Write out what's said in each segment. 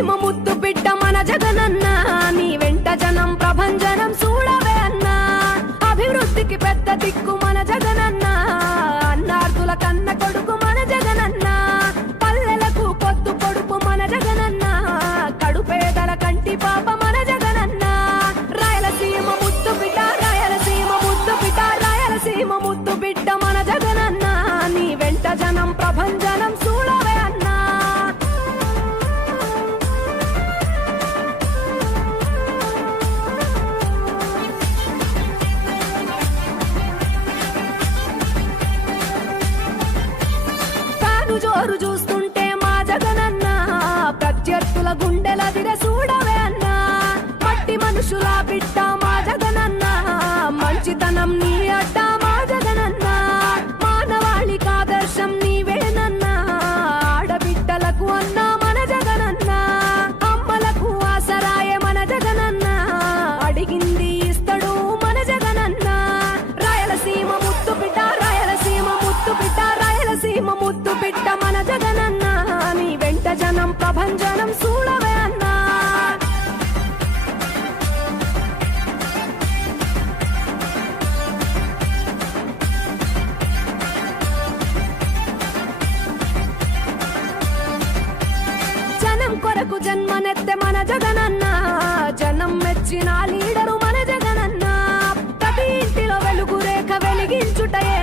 సీమ ముద్దు బిడ్డ మన జగనన్న నీ వెంట జనం ప్రభంజనం చూడవే అన్నా అభివృద్ధికి పెద్ద దిక్కు మన జగనన్న అన్నార్థుల కన్న కొడుకు మన జగనన్న పల్లెలకు పొద్దు పొడుపు మన జగనన్న కడుపేదల కంటి పాప మన జగనన్న రాయలసీమ ముద్దు బిడ్డ రాయలసీమ ముద్దు బిడ్డ రాయలసీమ ముద్దు బిడ్డ మన జగనన్న నీ వెంట జనం ప్రభంజనం చూడవే అన్నా జోరు చూస్తుంటే మా జగనన్న ప్రత్యర్థుల గుండెల దిర చూడవే అన్నా మట్టి మనుషుల బిడ్డ మా జగనన్న మంచితనం నీ అడ్డ మా జగనన్న మానవాళికి ఆదర్శం నీవేనన్నా ఆడబిడ్డలకు అన్నా మన జగనన్న అమ్మలకు ఆసరాయే మన జగనన్న అడిగింది ఇస్తడు మన జగనన్న రాయలసీమ ముద్దు బిడ్డ రాయలసీమ ముద్దు బిడ్డ రాయలసీమ ముద్దు బిడ్డ మన జగనన్న నీ వెంట జనం ప్రభంజనం చూడవే అన్నా జనం కొరకు జన్మనెత్తే మన జగనన్న జనం మెచ్చిన లీడరు మన జగనన్న ప్రతి ఇంటిలో వెలుగు రేఖ వెలిగించుటయే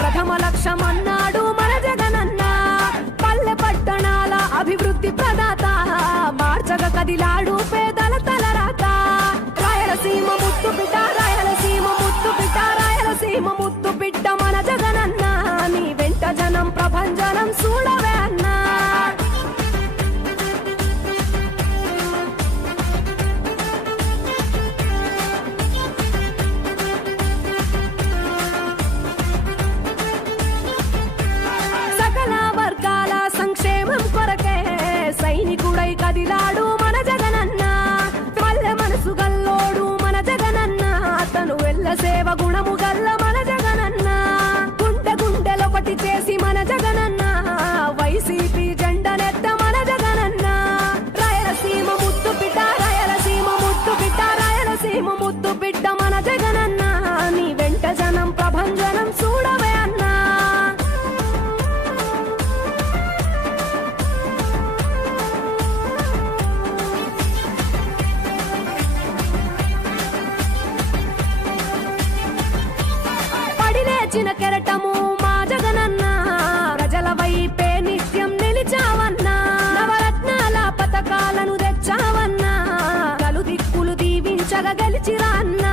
ప్రథమ లక్ష్యం అన్నాడు మన జగనన్న పల్లె పట్టణాల అభివృద్ధి ప్రదాత మార్చగ కదిలాడు పేదల తలరాత రాయలసీమ ముద్దు బిడ్డ రాయలసీమ ముద్దు బిడ్డ రాయలసీమ ముద్దు బిడ్డ మన జగనన్న నీ వెంట జనం ప్రభంజనం చూడవే అన్నా సంక్షేమం కొరకే సైనికుడై కదిలాడు మన జగనన్న పల్లె మనసు గల్లోడు మన జగనన్న అతను వెళ్ళ సేవ గుణము గల్ల మన జగనన్న గుండె గుండెలొకటి చేసి మన జగనన్న వైసీపీ జెండనెత్త మన జగనన్న రాయలసీమ ముద్దు బిడ్డ రాయలసీమ ముద్దు బిడ్డ రాయలసీమ ముద్దు బిడ్డ మన జగనన్న నీ వెంట జనం ప్రభంజనం చూడవే అన్నా చిన్న కెరటము మా జగనన్న ప్రజల వైపే నిత్యం నిలిచావన్నా నవరత్నాల పథకాలను తెచ్చావన్నా నలు దిక్కులు దీవించగా గెలిచిరా అన్న